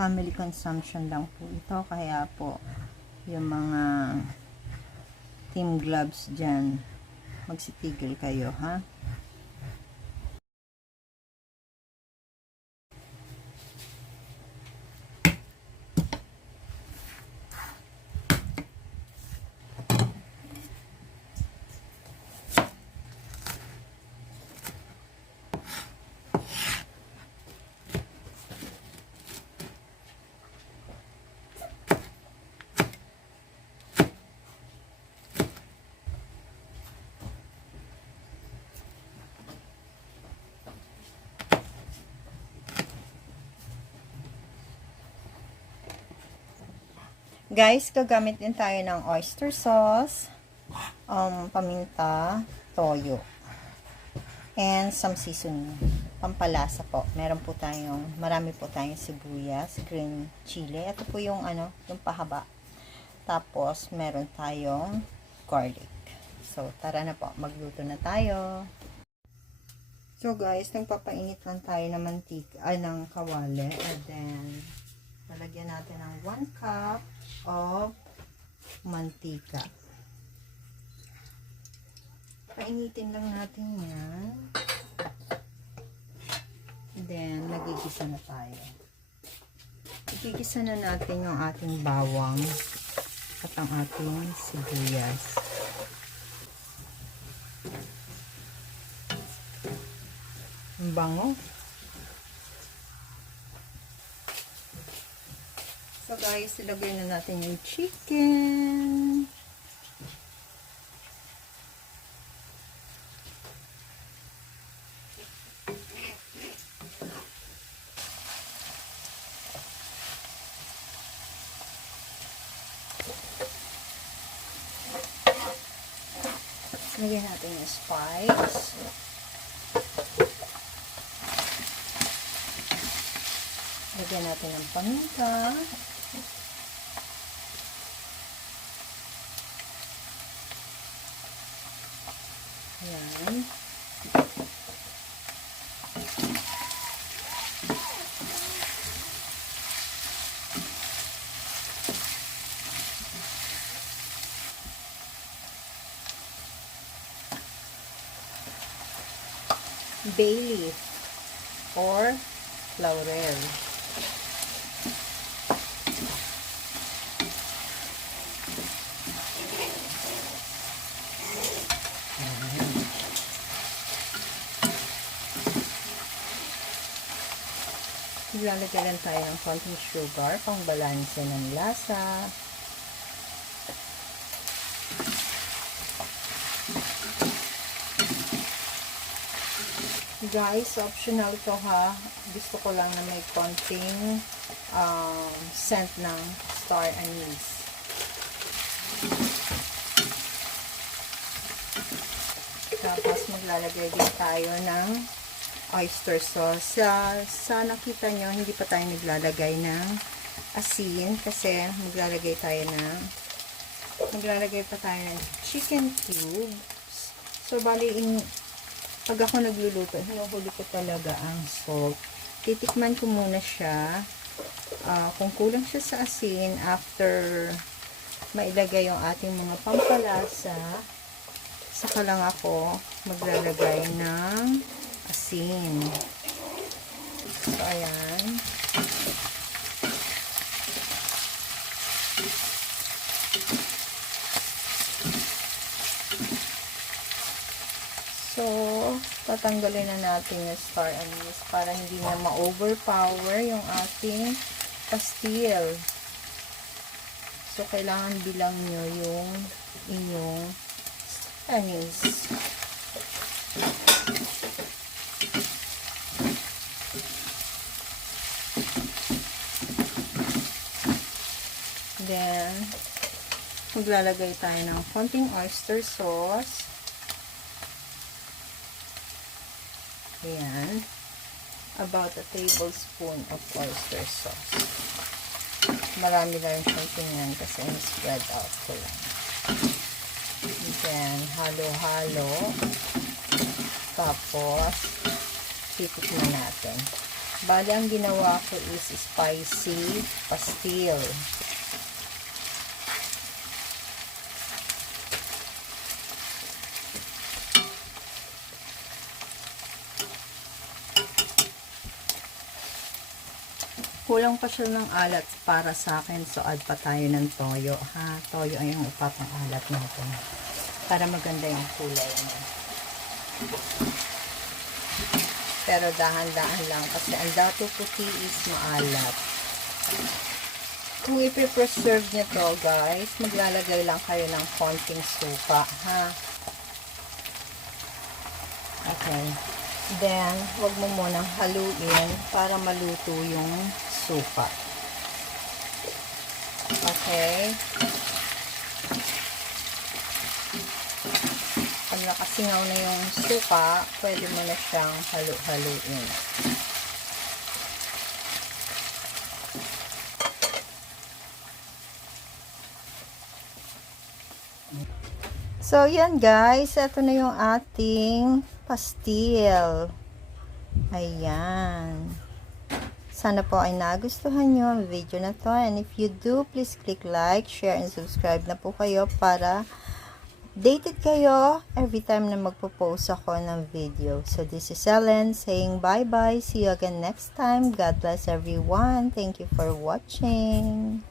family consumption lang po ito. Kaya po, yung mga team gloves dyan, magsitigil kayo, ha? Guys, gagamit din tayo ng oyster sauce, paminta, toyo, and some seasoning. Pampalasa po. Marami po tayong sibuyas, green chili. Ito po yung yung pahaba. Tapos, meron tayong garlic. So, tara na po. Magluto na tayo. So, guys, nagpapainit lang tayo ng mantika, ng kawali. And then, lalagyan natin ng 1 cup of mantika. Painitin lang natin yan. Then, nagigisa na tayo. Igigisa na natin yung ating bawang at ang ating sibuyas. Ang bango. So guys, ilagay na natin yung chicken. Lagyan natin yung spice. Lagyan natin ng paminta. Yan. Bay leaf or laurel. Lalagyan lang tayo ng konting sugar pang balanse ng lasa. Guys, optional to ha. Gusto ko lang na may konting scent ng star anise. Tapos maglalagay din tayo ng oyster sauce. Sa nakita nyo, hindi pa tayo naglalagay ng asin kasi maglalagay pa tayo ng chicken cubes. So, bali, pag ako nagluluto, hinuhuli ko talaga ang salt. Titikman ko muna siya. Kung kulang siya sa asin, after mailagay yung ating mga pampalasa, saka lang ako maglalagay ng asin. So, ayan. So, tatanggalin na natin yung star anise para hindi na ma-overpower yung ating pastil. So, kailangan bilang nyo yung inyong star anise. Then, maglalagay tayo ng konting oyster sauce. Ayan. About a tablespoon of oyster sauce. Marami na rin siyang tingnan kasi spread out ko lang. Then, halo-halo. Tapos, titikman natin. Bali, ang ginawa ko is spicy pastil. Kulang pa siya ng alat para sa akin, so add pa tayo ng toyo, ha? Toyo ay yung upapang alat natin para maganda yung kulay niya. Pero dahan-dahan lang kasi ang dato puti is maalat. Kung ipipreserve nyo to, guys, maglalagay lang kayo ng konting suka, ha? Okay. Then, wag mo munang haluin para maluto yung suka. Okay? Pag nakasingaw na yung suka, pwede mo na siyang halu-haluin. So, yan guys. Ito na yung ating pastil. Ayan. Sana po ay nagustuhan nyo ang video na to. And if you do, please click like, share, and subscribe na po kayo para updated kayo every time na magpo-post ako ng video. So, this is Ellen saying bye-bye. See you again next time. God bless everyone. Thank you for watching.